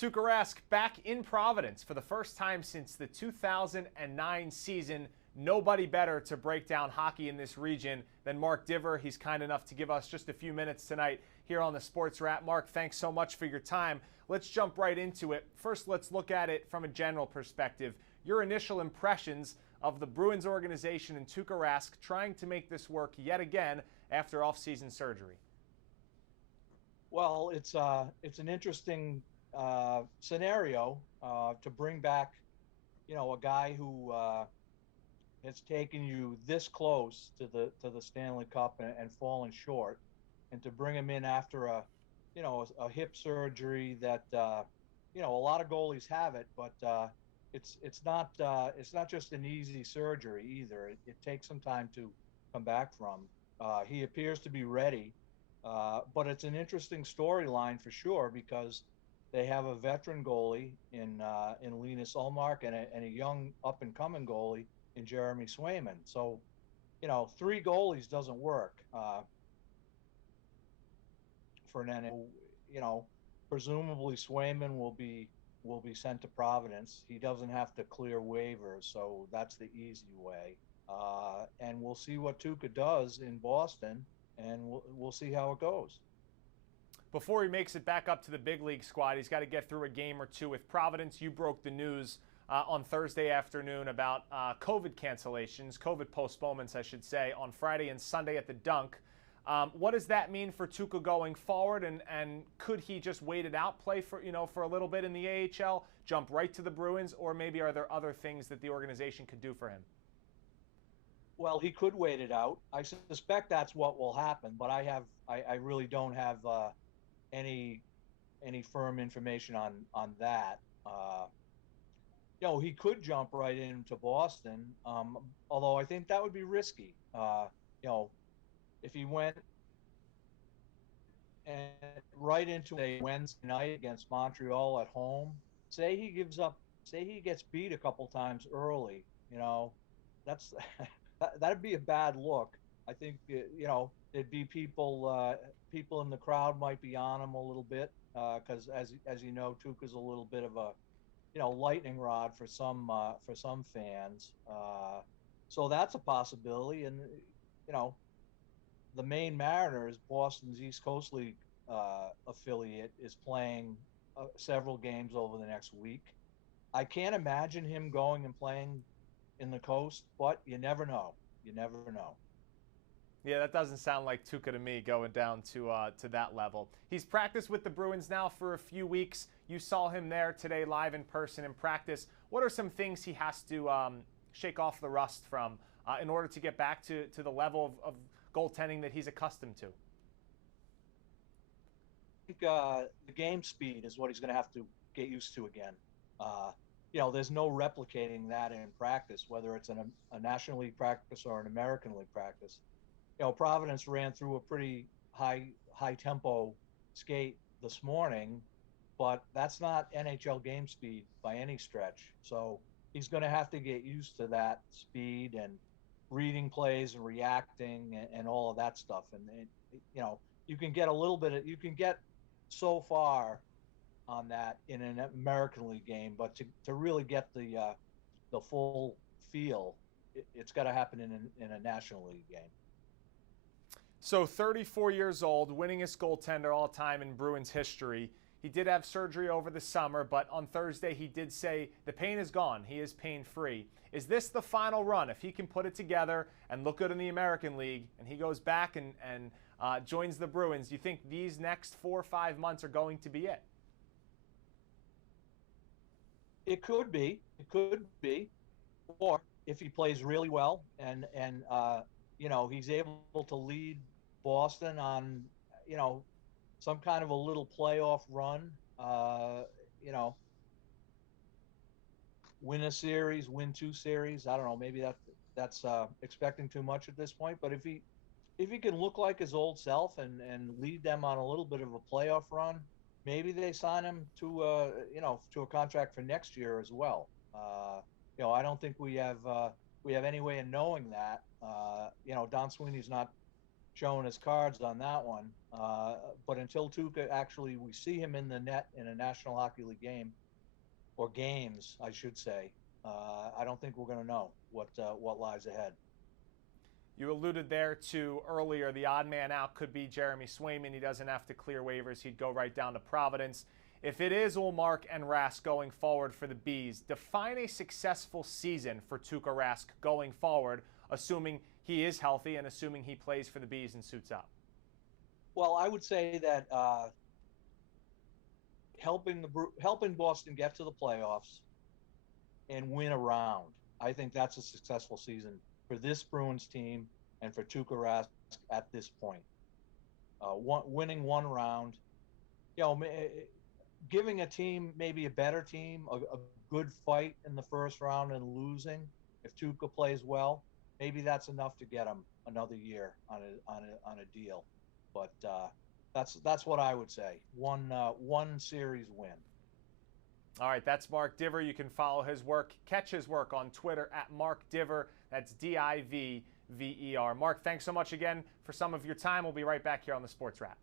Tuukka Rask back in Providence for the first time since the 2009 season. Nobody better to break down hockey in this region than Mark Divver. He's kind enough to give us just a few minutes tonight here on the Sports Wrap. Mark, thanks so much for your time. Let's jump right into it. First, let's look at it from a general perspective. Your initial impressions of the Bruins organization and Tuukka Rask trying to make this work yet again after off-season surgery. Well, it's an interesting scenario to bring back, a guy who has taken you this close to the Stanley Cup and fallen short, and to bring him in after a hip surgery that a lot of goalies have it, but it's not just an easy surgery either. It takes some time to come back from. He appears to be ready. But it's an interesting storyline for sure, because they have a veteran goalie in Linus Ullmark and a young up and coming goalie in Jeremy Swayman. So, three goalies doesn't work for an NHL. Presumably Swayman will be sent to Providence. He doesn't have to clear waivers, so that's the easy way. And we'll see what Tuukka does in Boston, and we'll see how it goes. Before he makes it back up to the big league squad, he's got to get through a game or two with Providence. You broke the news on Thursday afternoon about COVID cancellations, COVID postponements, I should say, on Friday and Sunday at the Dunk. What does that mean for Tuukka going forward, and could he just wait it out, play for a little bit in the AHL, jump right to the Bruins, or maybe are there other things that the organization could do for him? Well, he could wait it out. I suspect that's what will happen, but I really don't have any firm information on that. He could jump right into Boston, although I think that would be risky. If he went and right into a Wednesday night against Montreal at home, say he gets beat a couple times early, that's that'd be a bad look. I think there'd be people in the crowd might be on him a little bit, because as you know, Tuukka's a little bit of a lightning rod for some fans. So that's a possibility, and the Maine Mariners, Boston's East Coast League affiliate, is playing several games over the next week. I can't imagine him going and playing in the Coast, but you never know. You never know. Yeah, that doesn't sound like Tuukka to me, going down to that level. He's practiced with the Bruins now for a few weeks. You saw him there today live in person in practice. What are some things he has to shake off the rust from in order to get back to the level of goaltending that he's accustomed to? I think the game speed is what he's going to have to get used to again. There's no replicating that in practice, whether it's a National League practice or an American League practice. Providence ran through a pretty high tempo skate this morning, but that's not NHL game speed by any stretch. So he's going to have to get used to that speed and reading plays and reacting and all of that stuff. And you can get you can get so far on that in an American League game, but to really get the full feel, it's got to happen in a National League game. So 34 years old, winningest goaltender all time in Bruins history. He did have surgery over the summer, but on Thursday he did say the pain is gone. He is pain-free. Is this the final run? If he can put it together and look good in the American League and he goes back and joins the Bruins, do you think these next 4 or 5 months are going to be it? It could be. It could be. Or if he plays really well and he's able to lead Boston on, some kind of a little playoff run, win a series, win 2 series. I don't know. Maybe that's expecting too much at this point. But if he can look like his old self and lead them on a little bit of a playoff run, maybe they sign him to a contract for next year as well. I don't think we have any way of knowing that. Don Sweeney's not showing his cards on that one. But until Tuukka we see him in the net in a National Hockey League game, or games, I should say, I don't think we're going to know what lies ahead. You alluded there to earlier, the odd man out could be Jeremy Swayman. He doesn't have to clear waivers. He'd go right down to Providence. If it is Ullmark and Rask going forward for the Bees, define a successful season for Tuukka Rask going forward, assuming he is healthy and assuming he plays for the Bees and suits up. Well, I would say that helping Boston get to the playoffs and win a round, I think that's a successful season for this Bruins team and for Tuukka Rask at this point. Winning one round, giving a team, maybe a better team, a good fight in the first round and losing. If Tuukka plays well, maybe that's enough to get him another year on a deal. But that's what I would say. One series win. All right, that's Mark Divver. You can follow his work, catch his work on Twitter at Mark Divver. That's Divver. Mark, thanks so much again for some of your time. We'll be right back here on the Sports Wrap.